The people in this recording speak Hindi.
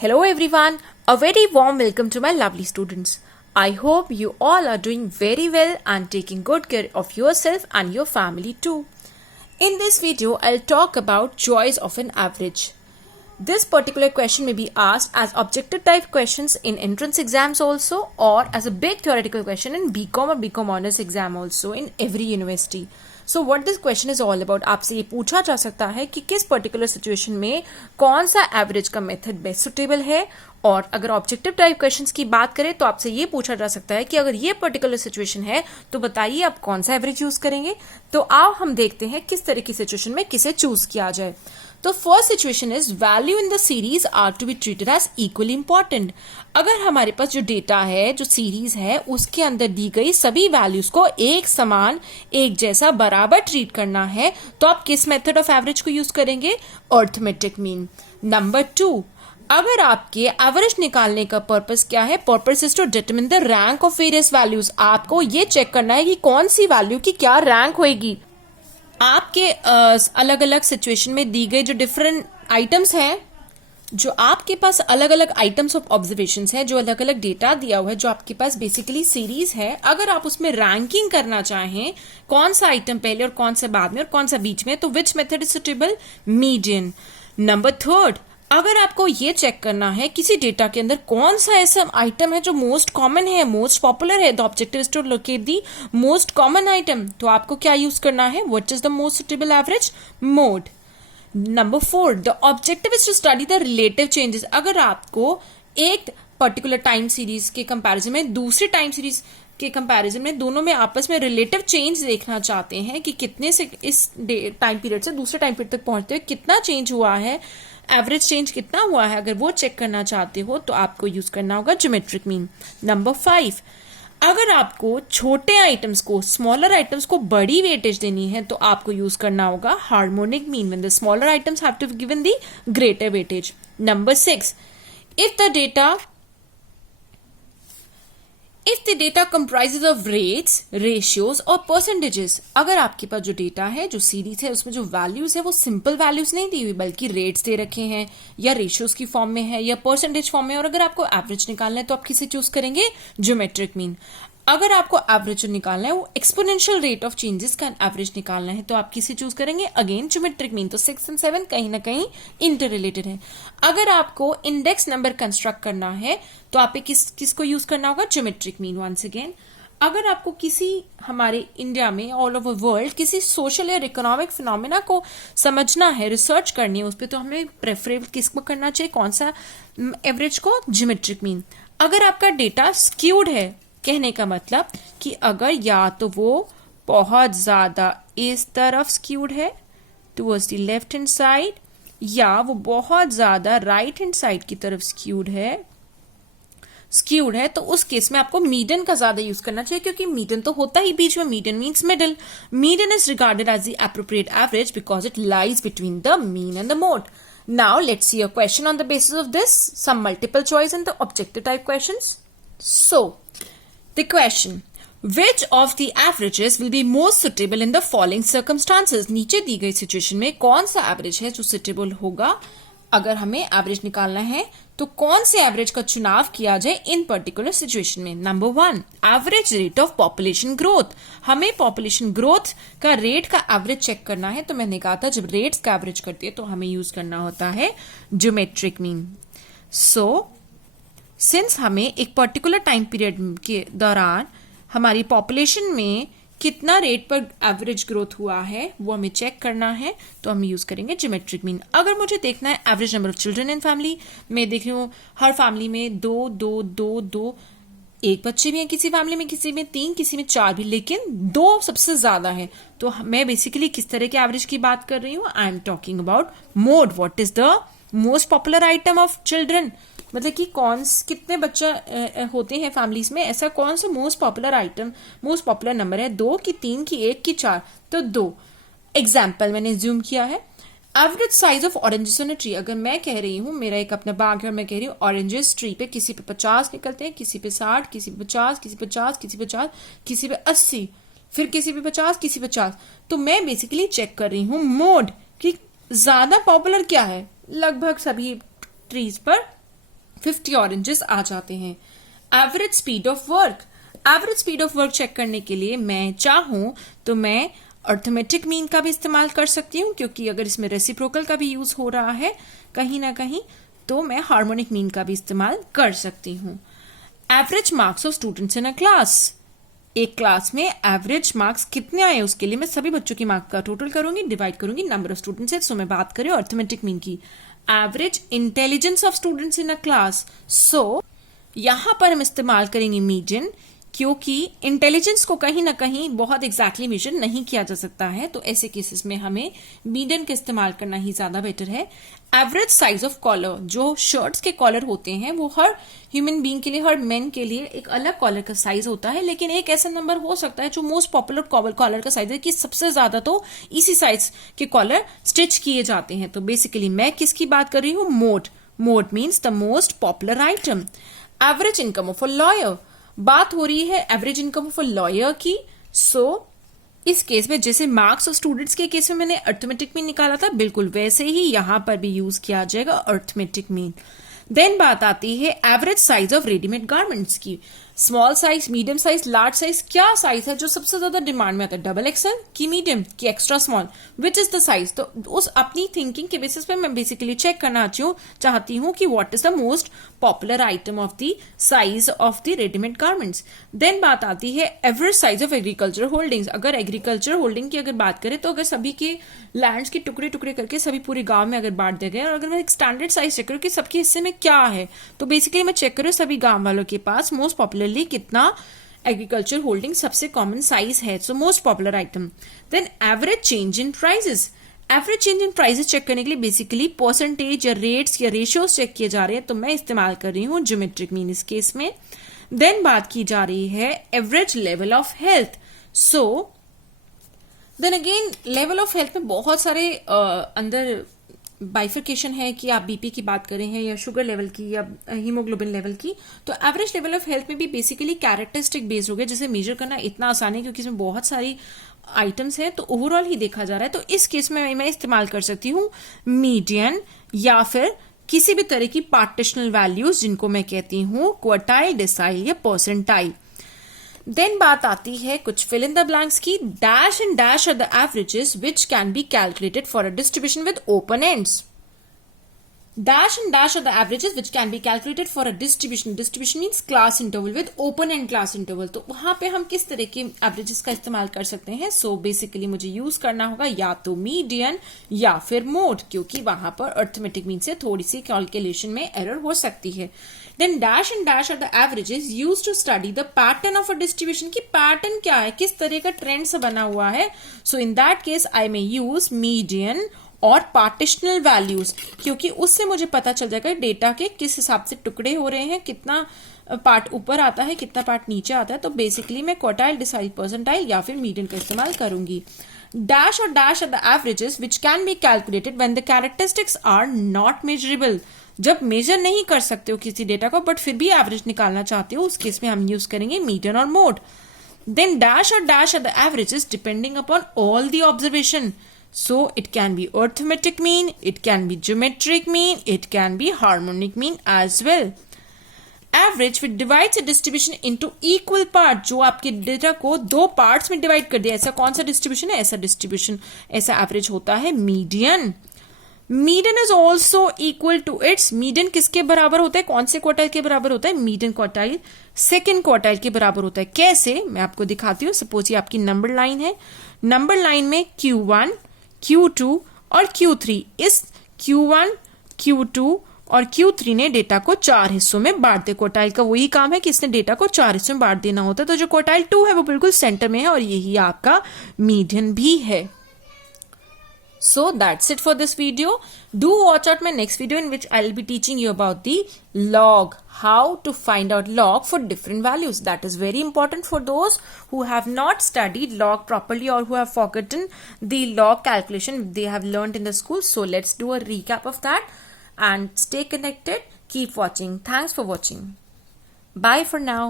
Hello everyone, a very warm welcome to my lovely students. I hope you all are doing very well and taking good care of yourself and your family too. In this video, I'll talk about joys of an average. This particular question may be asked as objective type questions in entrance exams also, or as a big theoretical question in BCom or BCom honors exam also in every university. So what this question is all about, आपसे ये पूछा जा सकता है कि किस पर्टिकुलर सिचुएशन में कौन सा एवरेज का मेथड बेस्ट सुटेबल है. और अगर ऑब्जेक्टिव टाइप क्वेश्चंस की बात करें तो आपसे ये पूछा जा सकता है कि अगर ये पर्टिकुलर सिचुएशन है तो बताइए आप कौन सा एवरेज यूज करेंगे. तो आओ हम देखते हैं किस तरह की सिचुएशन में किसे चूज किया जाए. तो first situation is value in the series are to be treated as equally important. अगर हमारे पास जो डेटा है, जो सीरीज है, उसके अंदर दी गई सभी वैल्यूज को एक समान, एक जैसा, बराबर ट्रीट करना है तो आप किस मेथड ऑफ एवरेज को यूज करेंगे? Arithmetic mean. नंबर 2, अगर आपके एवरेज निकालने का पर्पस क्या है? Purpose is to determine the rank of various values. आपको ये चेक करना है कि कौन सी वैल्यू की क्या रैंक होगी. आपके अलग अलग सिचुएशन में दी गई जो डिफरेंट आइटम्स हैं, जो आपके पास अलग अलग आइटम्स ऑफ ऑब्जर्वेशंस है, जो अलग अलग डेटा दिया हुआ है, जो आपके पास बेसिकली सीरीज है, अगर आप उसमें रैंकिंग करना चाहें कौन सा आइटम पहले और कौन सा बाद में और कौन सा बीच में, तो which method is suitable? Median. Number 3, अगर आपको ये चेक करना है किसी डेटा के अंदर कौन सा ऐसा आइटम है जो मोस्ट कॉमन है, मोस्ट पॉपुलर है, the objective is to locate the most common item, तो आपको क्या यूज करना है? What is the most suitable average? Mode. Number 4, the objective is to study the relative changes. अगर आपको एक पर्टिकुलर टाइम सीरीज के कंपैरिजन में दूसरी टाइम सीरीज के कंपैरिजन में दोनों में आपस में रिलेटिव चेंज देखना चाहते हैं कि कितने से इस टाइम पीरियड से दूसरे टाइम पीरियड तक पहुंचते हुए कितना चेंज हुआ है, एवरेज चेंज कितना हुआ है, अगर वो चेक करना चाहते हो तो आपको यूज करना होगा ज्योमेट्रिक मीन. नंबर 5, अगर आपको छोटे आइटम्स को, स्मॉलर आइटम्स को बड़ी वेटेज देनी है तो आपको यूज करना होगा harmonic mean, when the smaller items have to be given the greater weightage. Number 6, if the data comprises of rates, ratios और percentages. अगर आपके पास जो डेटा है, जो सीरीज है, उसमें जो वैल्यूज है वो सिंपल वैल्यूज नहीं दी हुई बल्कि रेट्स दे रखे हैं या रेशियोज की फॉर्म में है या परसेंटेज फॉर्म में, और अगर आपको एवरेज निकालना है तो आप किसे चूज करेंगे? Geometric mean. अगर आपको एवरेज निकालना है, वो एक्सपोनेंशियल रेट ऑफ चेंजेस का एवरेज निकालना है तो आप किसे चूज करेंगे? Again geometric mean. तो 6 और 7 कहीं ना कहीं इंटर रिलेटेड है. अगर आपको इंडेक्स नंबर कंस्ट्रक्ट करना है तो आप किसको यूज करना होगा? Geometric mean. वंस अगेन, अगर आपको किसी हमारे इंडिया में, ऑल ओवर वर्ल्ड, किसी सोशल या इकोनॉमिक फिनोमिना को समझना है, रिसर्च करनी है उस पर, तो हमें प्रेफरेबल किसको करना चाहिए? कौन सा एवरेज को? Geometric mean. अगर आपका डेटा स्क्यूड है, कहने का मतलब कि अगर या तो वो बहुत ज्यादा इस तरफ स्क्यूड है towards the left hand side, या वो बहुत ज्यादा राइट हैंड साइड की तरफ स्क्यूड है, तो उस केस में आपको मीडियन का ज्यादा यूज करना चाहिए, क्योंकि मीडियन तो होता ही बीच में. Median means middle. Median is regarded as the appropriate average because it lies between the mean and the mode. Now let's see a question on the basis of this, some multiple choice and the objective type questions. So the question, which of the averages will be most suitable in the following circumstances? नीचे दी गई सिचुएशन में कौन सा एवरेज है जो सुटेबल होगा? अगर हमें एवरेज निकालना है तो कौन से एवरेज का चुनाव किया जाए इन पर्टिकुलर सिचुएशन में? Number 1, average rate of population growth. हमें पॉपुलेशन ग्रोथ का रेट का एवरेज चेक करना है, तो मैंने कहा था जब रेट्स का एवरेज करती है तो हमें यूज करना होता है ज्योमेट्रिक मीन. सो सिंस हमें एक पर्टिकुलर टाइम पीरियड के दौरान हमारी पॉपुलेशन में कितना रेट पर एवरेज ग्रोथ हुआ है वो हमें चेक करना है, तो हम यूज करेंगे ज्योमेट्रिक मीन. अगर मुझे देखना है average number of children in family, मैं देख रही हूँ हर फैमिली में 2 2 2 2, एक बच्चे भी हैं किसी फैमिली में, किसी में 3, किसी में 4 भी, लेकिन 2 सबसे ज्यादा है. तो मैं बेसिकली किस तरह के एवरेज की बात कर रही हूँ? I am talking about mode. What is the most popular item of children, मतलब कि कितने बच्चे होते हैं फैमिलीज में, ऐसा कौन सा most popular item, most popular number है? 2 की 3 की 1 की 4, तो 2. एग्जाम्पल मैंने ज्यूम किया है. Average size of oranges on a tree. अगर मैं कह रही हूँ मेरा एक अपना बाग है और मैं कह रही हूँ ऑरेंजेस ट्री पे किसी पे 50 निकलते हैं, किसी पे 60, किसी पे 50, किसी पे 50, किसी पे 50, किसी पे 80, फिर किसी पे 50, किसी पे 50. तो मैं बेसिकली चेक कर रही हूँ मोड कि ज्यादा पॉपुलर क्या है. लगभग सभी ट्रीज पर 50 ऑरेंजेस आ जाते हैं। Average speed of work, average speed of work check करने के लिए मैं चाहूं तो मैं अर्थमेटिक मीन का भी इस्तेमाल कर सकती हूँ, क्योंकि अगर इसमें रेसिप्रोकल का भी यूज हो रहा है कहीं ना कहीं, तो मैं हार्मोनिक मीन का भी इस्तेमाल कर सकती हूँ। Average marks of students in a class, एक क्लास में एवरेज मार्क्स कितने आए उसके लिए मैं सभी बच्चों की मार्क्स का टोटल करूंगी, डिवाइड करूंगी नंबर ऑफ स्टूडेंट्स है। सो मैं बात करें अर्थमेटिक मीन की। Average intelligence of students in a class, so यहां पर हम इस्तेमाल करेंगे मीडियन, क्योंकि इंटेलिजेंस को कहीं ना कहीं बहुत एग्जैक्टली मेजर नहीं किया जा सकता है, तो ऐसे केसेस में हमें मीडियन का इस्तेमाल करना ही ज्यादा बेटर है। एवरेज साइज ऑफ कॉलर, जो शर्ट्स के कॉलर होते हैं वो हर ह्यूमन बीइंग के लिए, हर मैन के लिए एक अलग कॉलर का साइज होता है, लेकिन एक ऐसा नंबर हो सकता है जो मोस्ट पॉपुलर कॉलर का साइज है कि सबसे ज्यादा तो इसी साइज के कॉलर स्टिच किए जाते हैं। तो बेसिकली मैं किसकी बात कर रही हूँ? Mode. Mode means the most popular item. Average income of a lawyer, बात हो रही है average income of a lawyer की। सो इस केस में जैसे मार्क्स और स्टूडेंट्स के केस में मैंने अर्थमेटिक मीन निकाला था, बिल्कुल वैसे ही यहां पर भी यूज किया जाएगा अर्थमेटिक मीन। देन बात आती है average size of readymade garments की। Small size, medium size, large size, क्या साइज है जो सबसे ज्यादा डिमांड में आता है? डबल एक्सएल की मीडियम की extra small, which is the size? तो उस अपनी थिंकिंग के बेसिस पे मैं बेसिकली चेक करना चाहती हूँ कि what is the most popular item of the size of the readymade garments. Then बात आती है average size of agriculture holdings. अगर एग्रीकल्चर होल्डिंग की अगर बात करें तो अगर सभी के लैंड्स के टुकड़े टुकड़े करके सभी पूरे गांव में अगर बांट दिया गया, और अगर मैं एक स्टैंडर्ड साइज चेक करूँ कि सबके हिस्से में क्या है, तो बेसिकली मैं चेक करूँ सभी गांव वालों के पास मोस्ट पॉपुलरली कितना एग्रीकल्चर होल्डिंग सबसे कॉमन साइज है, so most popular item. Then average change in prices, average change in prices check करने के लिए बेसिकली परसेंटेज या रेट्स या रेशियोज चेक किए जा रहे हैं, तो मैं इस्तेमाल कर रही हूँ ज्योमेट्रिक मीन इस केस में। देन बात की जा रही है average level of health. So then again level of health में बहुत सारे अंदर बाइफिकेशन है कि आप बीपी की बात करें हैं या शुगर लेवल की या हीमोग्लोबिन लेवल की। तो एवरेज लेवल ऑफ हेल्थ में भी बेसिकली कैरेक्टरिस्टिक बेस्ड हो गया, जिसे मेजर करना इतना आसान है क्योंकि इसमें बहुत सारी आइटम्स हैं, तो ओवरऑल ही देखा जा रहा है। तो इस केस में मैं इस्तेमाल कर सकती हूँ मीडियन या फिर किसी भी तरह की पार्टिशनल वैल्यूज, जिनको मैं कहती हूँ क्वार्टाइल, डिसाइल या परसेंटाइल। देन बात आती है कुछ फिल इन द ब्लैंक्स की। Dash and dash are the averages which can be calculated for a distribution with open ends. Dash and dash are the averages which can be calculated for a distribution. Distribution means class interval with open end class interval. तो वहां पे हम किस तरह के averages का इस्तेमाल कर सकते हैं? So basically मुझे यूज करना होगा या तो मीडियन या फिर मोड, क्योंकि वहां पर अर्थमेटिक मीन से थोड़ी सी कैलकुलेशन में एरर हो सकती है। Then dash and dash are the averages used to study the pattern of a distribution. की पैटर्न क्या है, किस तरह का ट्रेंड से बना हुआ है। So in that case I may use median और पार्टिशनल वैल्यूज, क्योंकि उससे मुझे पता चल जाएगा डेटा के किस हिसाब से टुकड़े हो रहे हैं, कितना पार्ट ऊपर आता है, कितना पार्ट नीचे आता है। तो बेसिकली मैं क्वार्टाइल, डिसाइल, परसेंटाइल या फिर मीडियन का इस्तेमाल करूंगी। डैश और dash are the averages which can be calculated when the characteristics are not measurable. जब मेजर नहीं कर सकते हो किसी डेटा को बट फिर भी एवरेज निकालना चाहते हो, उस केस में हम यूज करेंगे मीडियन और मोड। देन डैश और dash are the averages depending upon all the observation. So it can be arithmetic mean, it can be geometric mean, it can be harmonic mean as well. Average which divides a distribution into equal part, जो आपके डेटा को दो पार्ट्स में डिवाइड कर दिया, ऐसा कौन सा डिस्ट्रीब्यूशन है? ऐसा डिस्ट्रीब्यूशन, ऐसा एवरेज होता है median. Median is also equal to its, median किसके बराबर होता है, कौन से क्वार्टाइल के बराबर होता है? मीडियन क्वार्टाइल सेकेंड क्वार्टाइल के बराबर होता है। कैसे, मैं आपको दिखाती हूँ। सपोज ये आपकी नंबर लाइन है, नंबर लाइन में Q1, Q2 और Q3, इस Q1, Q2 और Q3 ने डेटा को 4 हिस्सों में बांट दिया। क्वार्टाइल का वही काम है कि इसने डेटा को 4 हिस्सों में बांट देना होता है। तो जो क्वार्टाइल 2 है वो बिल्कुल सेंटर में है और यही आपका मीडियन भी है। So that's it for this video. Do watch out my next video in which I'll be teaching you about the log, how to find out log for different values. That is very important for those who have not studied log properly or who have forgotten the log calculation they have learned in the school. So let's do a recap of that and stay connected. Keep watching. Thanks for watching. Bye for now.